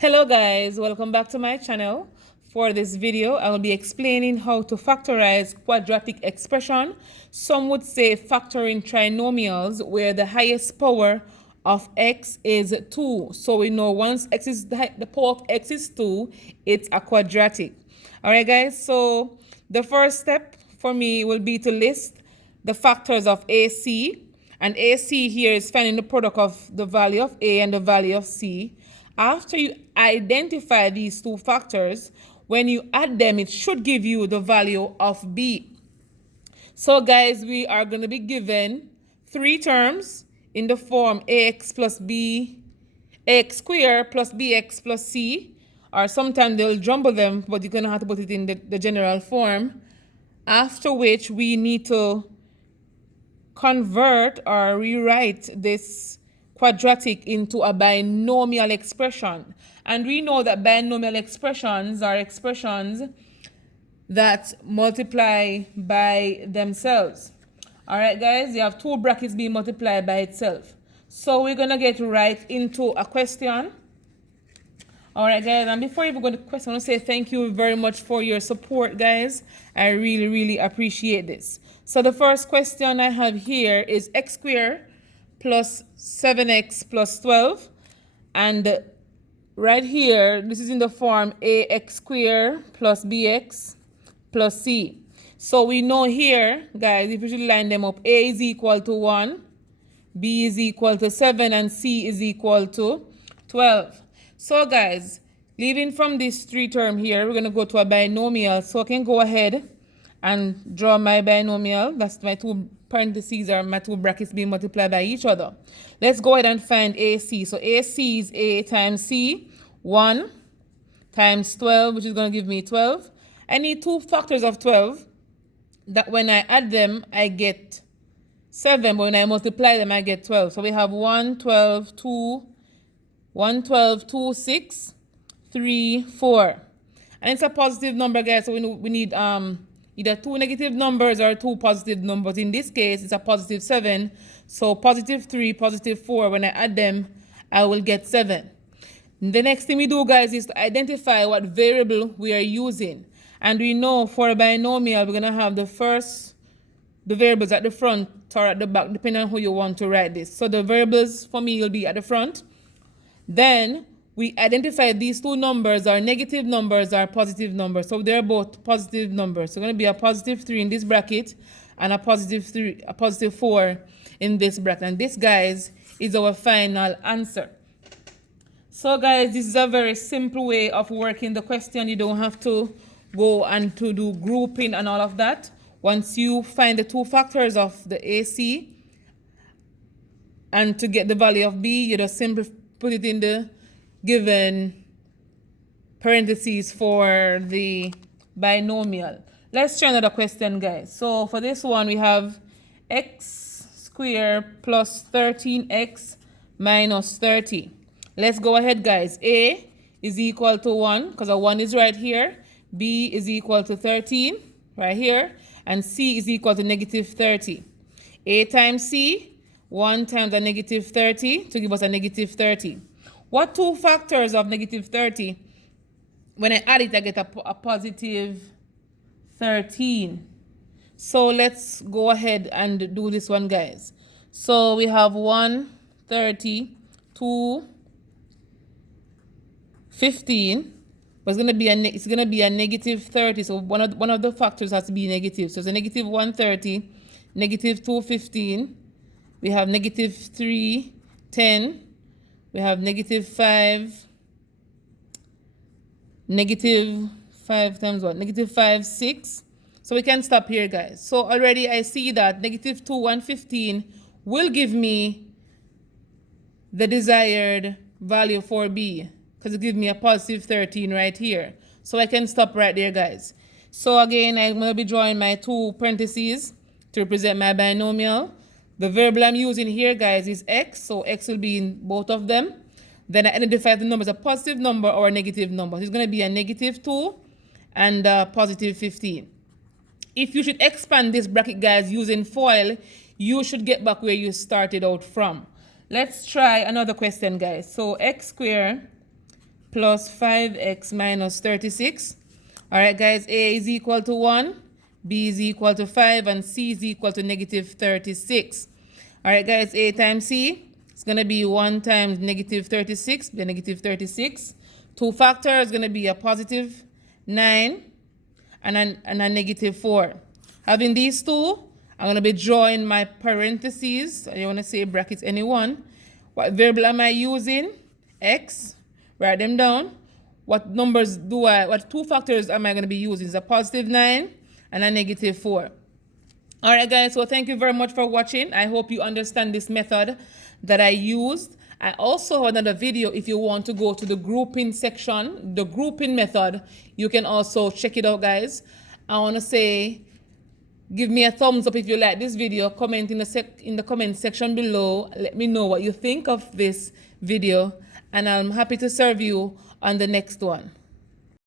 Hello guys, welcome back to my channel. For this video, I will be explaining how to factorize quadratic expression. Some would say factoring trinomials where the highest power of x is 2. So we know once x is the power of x is 2, it's a quadratic. Alright guys, so the first step for me will be to list the factors of AC. And AC here is finding the product of the value of A and the value of C. After you identify these two factors, when you add them, it should give you the value of B. So guys, we are going to be given three terms in the form ax plus b, ax squared plus bx plus c, or sometimes they'll jumble them, but you're going to have to put it in the general form. After which we need to convert or rewrite this quadratic into a binomial expression. And we know that binomial expressions are expressions that multiply by themselves. All right, guys, you have two brackets being multiplied by itself. So we're going to get right into a question. All right, guys, and before you go to the question, I want to say thank you very much for your support, guys. I really appreciate this. So the first question I have here is x squared plus 7x plus 12. And right here, this is in the form ax squared plus bx plus c. So we know here, guys, if you should line them up, a is equal to 1, b is equal to 7, and c is equal to 12. So guys, leaving from this three term here, we're going to go to a binomial. So I can go ahead and draw my binomial. That's my two parentheses or my two brackets being multiplied by each other. Let's go ahead and find AC. So AC is A times C, 1 times 12, which is going to give me 12. I need two factors of 12 that when I add them, I get 7, but when I multiply them, I get 12. So we have 1, 12, 2, 1, 12, 2, 6, 3, 4. And it's a positive number, guys, so we need either two negative numbers or two positive numbers. In this case, it's a positive 7. So positive 3, positive 4, when I add them, I will get 7. The next thing we do, guys, is to identify what variable we are using. And we know for a binomial, we're going to have the variables at the front or at the back, depending on who you want to write this. So the variables for me will be at the front. Then we identify these two numbers are negative numbers or positive numbers. So they're both positive numbers. So going to be a positive 3 in this bracket and a positive 4 in this bracket. And this, guys, is our final answer. So guys, this is a very simple way of working the question. You don't have to go and to do grouping and all of that. Once you find the two factors of the AC and to get the value of B, you just simply put it in the given parentheses for the binomial. Let's try another question, guys. So for this one, we have x squared plus 13x minus 30. Let's go ahead, guys. A is equal to 1 because a 1 is right here. B is equal to 13 right here. And C is equal to negative 30. A times C, 1 times a negative 30 to give us a negative 30. What two factors of negative 30? When I add it, I get a positive 13. So let's go ahead and do this one, guys. So we have 1, 30, 2, 15. But it's gonna be a negative 30. So one of the factors has to be negative. So it's a negative 130, negative 215. We have negative 3, 10. We have negative 5, negative 5 times 1, negative 5, 6. So we can stop here, guys. So already I see that negative 2, 115 will give me the desired value for B because it gives me a positive 13 right here. So I can stop right there, guys. So again, I'm going to be drawing my two parentheses to represent my binomial. The variable I'm using here, guys, is x. So x will be in both of them. Then I identify the number as a positive number or a negative number. So it's going to be a negative 2 and a positive 15. If you should expand this bracket, guys, using FOIL, you should get back where you started out from. Let's try another question, guys. So x squared plus 5x minus 36. All right, guys, A is equal to 1, B is equal to 5, and C is equal to negative 36. All right, guys, A times C is going to be 1 times negative 36, be a negative 36. 2 factor is going to be a positive 9 and a negative 4. Having these two, I'm going to be drawing my parentheses. You want to say brackets, anyone. What variable am I using? X. Write them down. What numbers what 2 factors am I going to be using? It's a positive 9 and a negative 4. All right, guys, so thank you very much for watching. I hope you understand this method that I used. I also have another video if you want to go to the grouping section, the grouping method. You can also check it out, guys. I want to say, give me a thumbs up if you like this video. Comment in the comment section below. Let me know what you think of this video, and I'm happy to serve you on the next one.